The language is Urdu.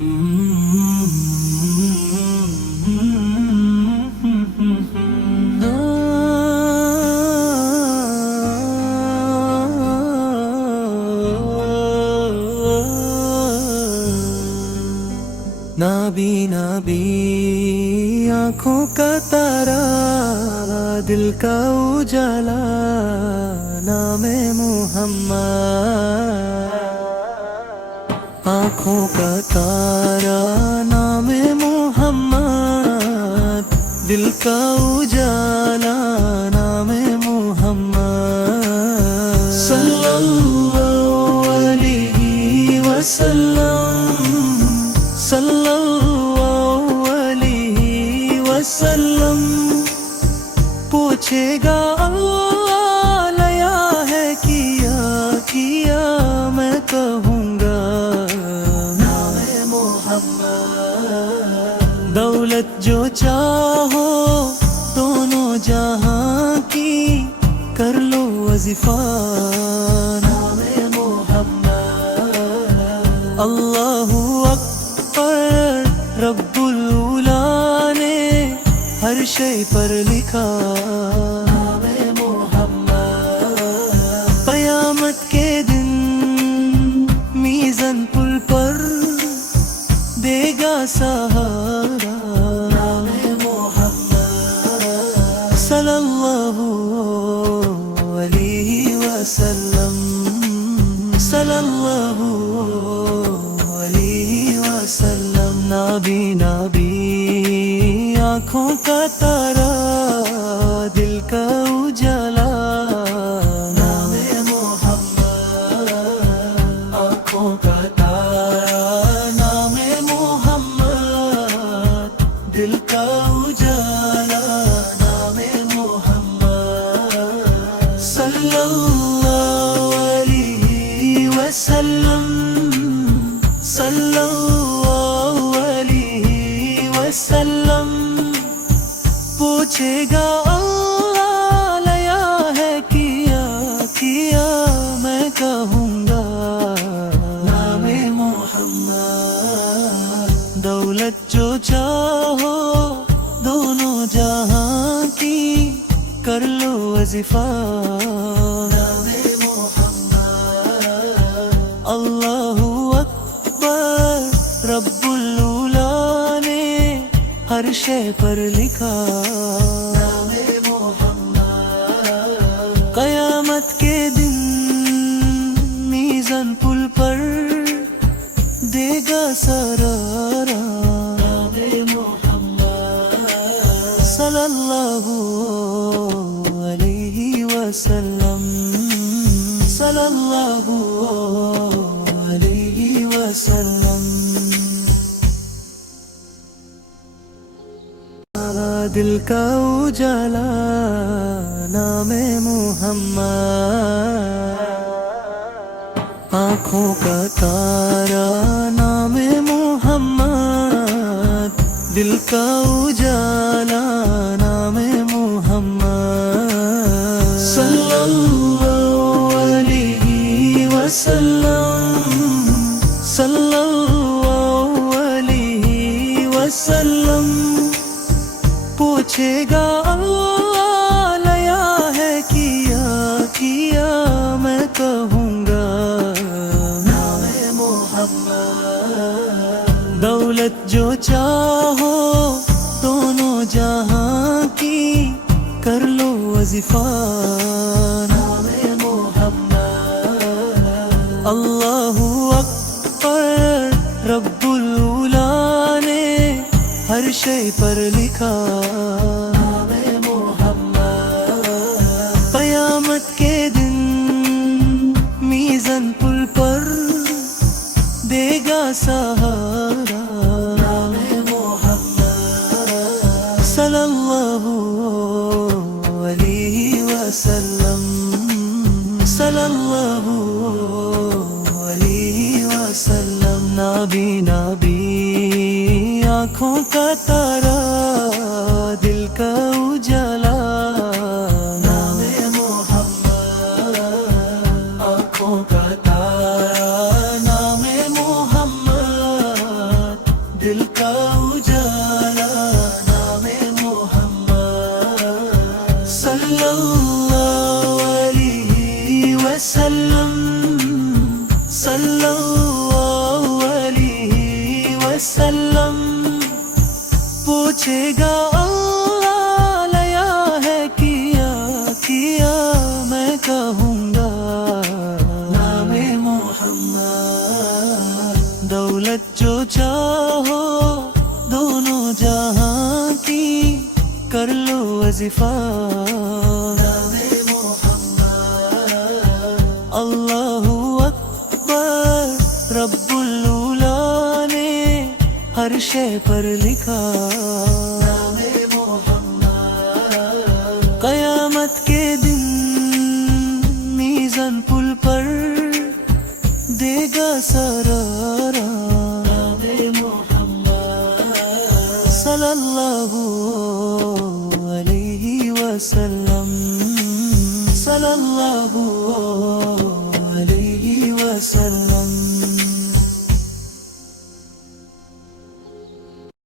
نابی نابی آنکھوں کا تارا، دل کا اجالا، نام محمد۔ آنکھوں کا تارا نام محمد، دل کا اجالا نام محمد، صلی اللہ علیہ وسلم، صلی اللہ علیہ وسلم۔ پوچھے گا اللہ لیا ہے کیا کیا، میں کہوں گا نام محمد۔ دولت جو چاہو دونوں جہاں کی، کر لو وظیفہ نام محمد۔ اللہ رب العلا نے ہر شے پر لکھا نام محمد۔ قیامت کے دن میزان پل پر دے گا سہارا نام محمد، صلی اللہ علیہ وسلم، صلی اللہ علیہ وسلم۔ نابی نابی آنکھوں کا تارا، دل کا اجالا، نام محمد۔ آنکھوں کا تارا نام محمد، دل کا اجالا نام محمد، صلی اللہ علیہ وسلم، صلی اللہ علیہ وسلم۔ پوچھے گا اللہ لیا ہے کیا کیا، میں کہوں گا نام محمد۔ دولت جو چاہو دونوں جہاں کی، کر لو وظیفہ نام محمد۔ اللہ اکبر رب العلا نے ہر شے پر لکھا نام محمد۔ قیامت کے دن میزان پل پر دے گا سرارا نام محمد، صلی اللہ علیہ وسلم، صلی اللہ علیہ وسلم۔ دل کا اجالا نام محمد، آنکھوں کا تارا نام محمد، دل کا اجالا نام محمد، صلی اللہ علیہ وسلم، صلی اللہ علیہ وسلم۔ پوچھے گا اللہ لیا ہے کیا کیا، میں کہوں گا نام محمد۔ دولت جو چاہو دونوں جہاں کی، کر لو وظیفہ نام محمد۔ اللہ اکبر رب العلا نے ہر شے پر لکھا نام محمد۔ قیامت کے دن میزان پل پر دے گا سہارا نام محمد، صلی اللہ علیہ وسلم، صلی اللہ علیہ وسلم۔ نابی نابی آنکھوں کا تارا، دل کا اجالا نام محمد۔ آنکھوں کا تارا نام محمد، پوچھے گا اللہ لیا ہے کیا کیا، میں کہوں گا نام محمد۔ دولت جو چاہو دونوں جہاں کی، کر لو وظیفہ نام محمد۔ اللہ اکبر رب الاولا نے ہر شے پر لکھا نام محمد۔ قیامت کے دن میزان پل پر دے گا سرارا نام محمد۔ صلی اللہ علیہ وسلم، صلی اللہ علیہ وسلم۔